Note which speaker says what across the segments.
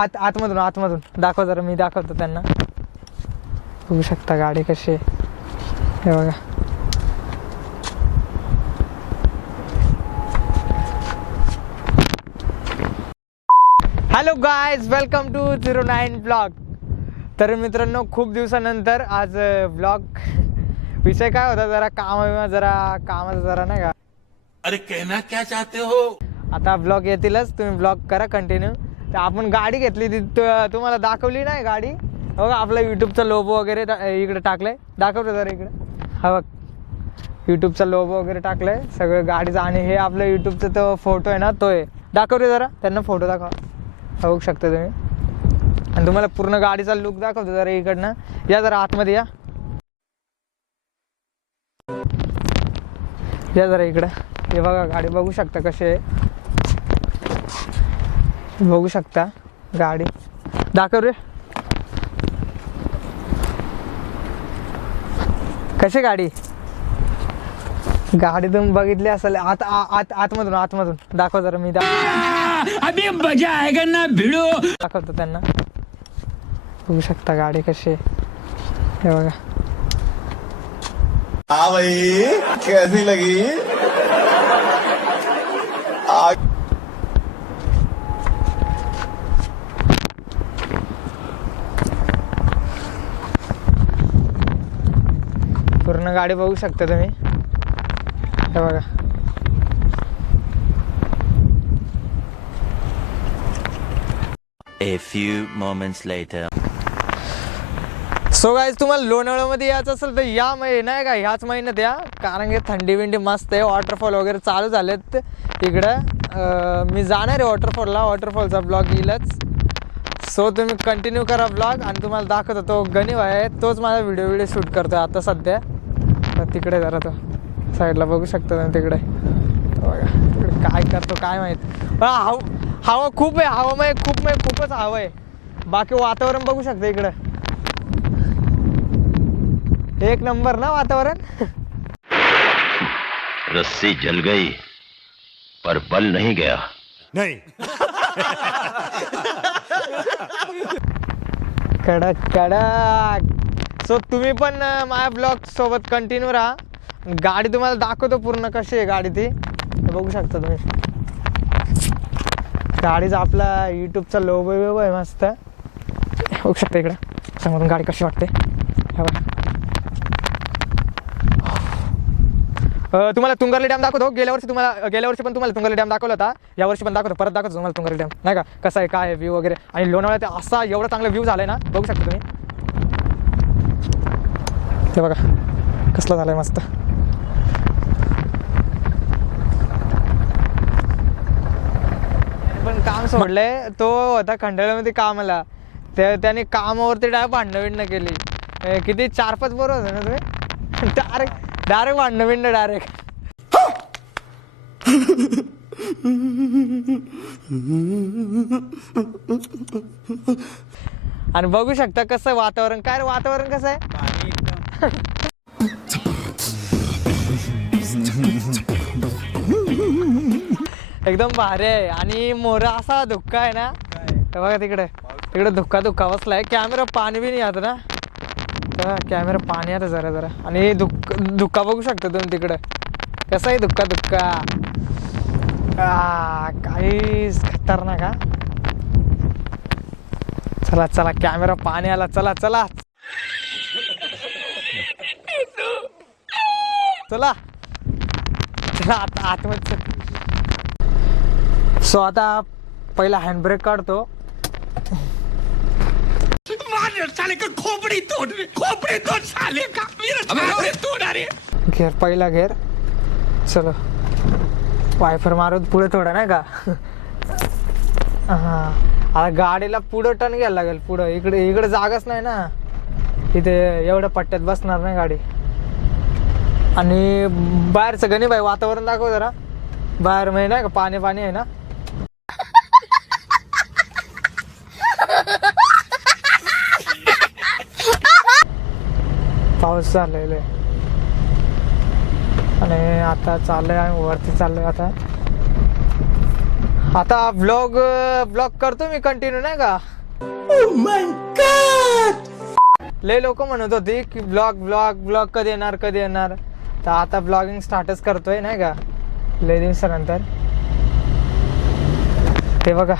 Speaker 1: आत आतमधून आतमधून. दाखव जरा मी दाखवतो त्यांना. बघू शकता गाडी कशी आहे. हे बघा. Hello guys welcome to zero nine blog तर मित्रांनो खूप दिवसानंतर आज ब्लॉग विषय काय होता जरा काम जरा कामाचा जरा नाही का?
Speaker 2: अरे कहना क्या चाहते हो?
Speaker 1: आता ब्लॉग येतीलच तुम्ही ब्लॉग करा कंटिन्यू तर आपण गाडी घेतली ती तुम्हाला दाखवली नाही गाडी. बघा आपला आपलं यूट्यूबचा लोबो वगैरे टा- इकडे टाकलंय. दाखवतो जरा इकडे. हा बघ. यूट्यूबचा लोबो वगैरे टाकलंय. सगळं गाडीचं आणि हे आपलं यूट्यूबचा तो फोटो आहे ना तो आहे. दाखवतो जरा. त्यांना फोटो दाखवा. बघू शकता तुम्ही. आणि तुम्हाला पूर्ण गाडीचा लुक दाखवतो जरा इकडनं. या जरा आतमध्ये या. या जरा इकडं. हे बघा गाडी बघू शकता कशी आहे. बघू शकता. गाडी. दाखव रे. कशी गाडी? गाडी तुम्ही बघितली असेल आत आत आतमधून आतमधून. दाखव जरा मी दा-
Speaker 2: अभी मजा आएगा ना भिड़ो.
Speaker 1: दाखवतो त्यांना. बघू शकता गाडी कशी हे बघा.
Speaker 3: हाँ लगी आ-
Speaker 1: पूर्ण गाडी बघू शकता तुम्ही. हे बघा.
Speaker 4: A few moments later.
Speaker 1: So guys तुम्हाला लोणावळ्यामध्ये यायचं असेल तर या मै नाही का ह्याच महिन्यात या. कारण की थंडी बिंडी मस्त आहे. वॉटरफॉल वगैरे चालू झालेत. इकडं मी जाणार आहे वॉटरफॉलला वॉटरफॉलचा ब्लॉग येईलच. सो तुम्ही कंटिन्यू करा ब्लॉग आणि तुम्हाला दाखवतो तो गणिव आहे. तोच माझा व्हिडिओ व्हिडिओ शूट करतो आता सध्या. तर तिकडे जरा तो साईडला बघू शकता तुम्ही तिकडे. बघा तिकडे काय करतो काय माहीत. हव हवा खूप आहे हवा म्हणजे खूप म्हणजे खूपच हवा आहे. बाकी वातावरण बघू शकता इकडं. एक नंबर ना वातावरण?
Speaker 4: रस्सी जल गई पर बल नहीं गया।
Speaker 1: कडक कडक. सो तुम्ही पण माझ्या ब्लॉग सोबत कंटिन्यू राहा. गाडी तुम्हाला दाखवतो पूर्ण कशी आहे गाडी ती. बघू शकता तुम्ही. गाडीचा आपला यूट्यूबचा लोगो बिगो आहे मस्त. बघू शकता इकडं. समोरून गाडी कशी वाटते. तुम्हाला तुंगरली डॅम दाखवतो. गेल्या वर्षी तुम्हाला गेल्या वर्षी पण तुम्हाला तुंगरली डॅम दाखवला होता. या वर्षी पण दाखवतो. परत दाखवतो तुम्हाला तुंगरली डॅम नाही का? कसं आहे काय आहे व्ह्यू वगैरे. आणि लोणावळ्यात असा एवढा चांगला व्ह्यू आहे ना बघू शकता तुम्ही. ते बघा कसला झालाय मस्त. पण काम सोडलंय तो होता खंडाळ्यामध्ये कामाला. त्या त्याने कामावरती डायरेक्ट भांडणं बिंडणं केली किती? चार पाच बरोबर होतं ना तुम्ही? डायरेक्ट डायरेक्ट भांडणं बिंडणं डायरेक्ट आणि बघू शकता कसं आहे वातावरण. काय रे वातावरण कसं आहे? एकदम भारी आहे. आणि मोरा असा धुक्का आहे ना? हे बघा तिकडे. तिकडे धुक्का धुक्का बसलाय. कॅमेरा पाणी बी नाही आता ना? कॅमेरा पाणी आता जरा जरा. आणि धुक्क धुक्का बघू शकता तुम्ही तिकडे. कसं आहे धुक्का धुक्का? काहीच खतरनाक चला चला कॅमेरा पाणी आला. चला चला. चला. चला आता आतमध्ये सो आता पहिला हँडब्रेक काढतो.
Speaker 2: मार साले का? खोपड़ी तोड़ रे. खोपड़ी तोड़ साले का?
Speaker 1: घेर पहिला घेर. चलो. वायफर मारून पुढे थोडं नाही का? हा आता गाडीला पुढं टर्न घ्यायला लागेल पुढं. इकडे इकडे जागाच नाही ना. इथे एवढ्या पट्ट्यात बसणार नाही गाडी. आणि बाहेरचं गणी बाई वातावरण दाखव जरा. बाहेर म्हणजे नाही का पाणी पाणी आहे ना. पाऊस झालेला आहे. आणि आता चाललंय आम्ही वरती चाललोय आता. आता ब्लॉग ब्लॉग करतो मी कंटिन्यू नाही का? लय लोक म्हणत होती की ब्लॉग ब्लॉग ब्लॉग कधी येणार कधी येणार? तर आता ब्लॉगिंग स्टार्टच करतोय नाही का? लय दिवसानंतर. ते बघा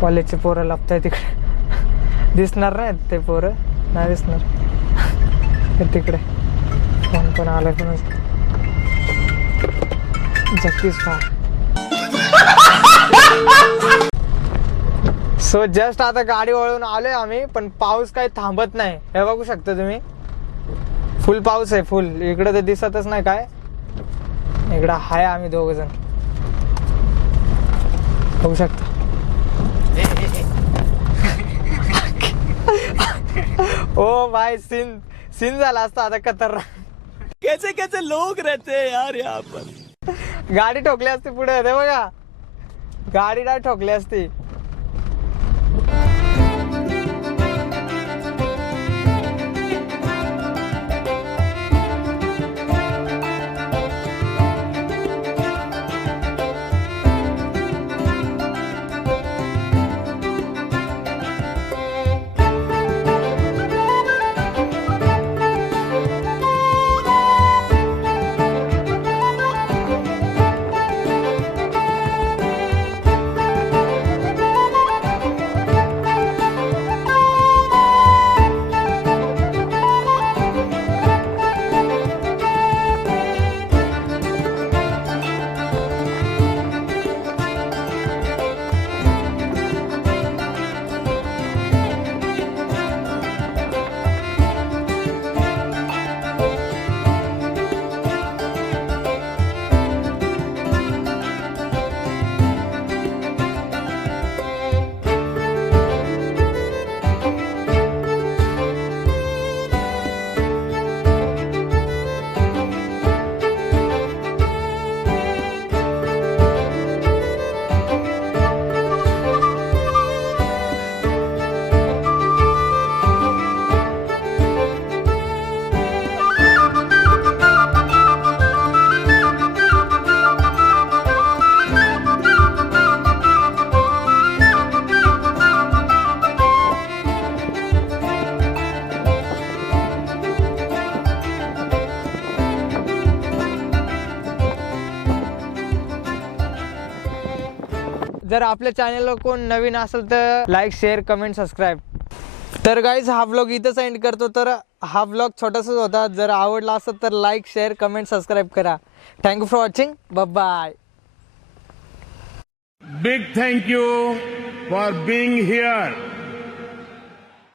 Speaker 1: कॉलेजचे पोरं लपताय तिकडे दिसणार नाही ते पोरं. नाही दिसणार. तिकडे. फोन पण आलं पण जगतीच पहा सो जस्ट आता गाडी वळून आलोय आम्ही पण पाऊस काही थांबत नाही. हे बघू शकता तुम्ही. फुल पाऊस आहे फुल. इकडे तर दिसतच नाही काय. इकडं आहे आम्ही दोघ जण बघू शकता. ओ भाई सीन सीन झाला असता आता कतर.
Speaker 2: कैसे कैसे लोग रहते यार यहाँ पर?
Speaker 1: गाडी ठोकली असती पुढे ते बघा. गाडी नाही ठोकली असती. जर आपल्या चॅनलला कोण नवीन असेल तर लाईक शेअर कमेंट सबस्क्राईब तर गाईज हा ब्लॉग इथंच एंड करतो. तर हा ब्लॉग छोटासाच होता. जर आवडला असेल तर लाईक शेअर कमेंट सबस्क्राईब करा. Thank you for watching bye
Speaker 5: Big thank you for being here.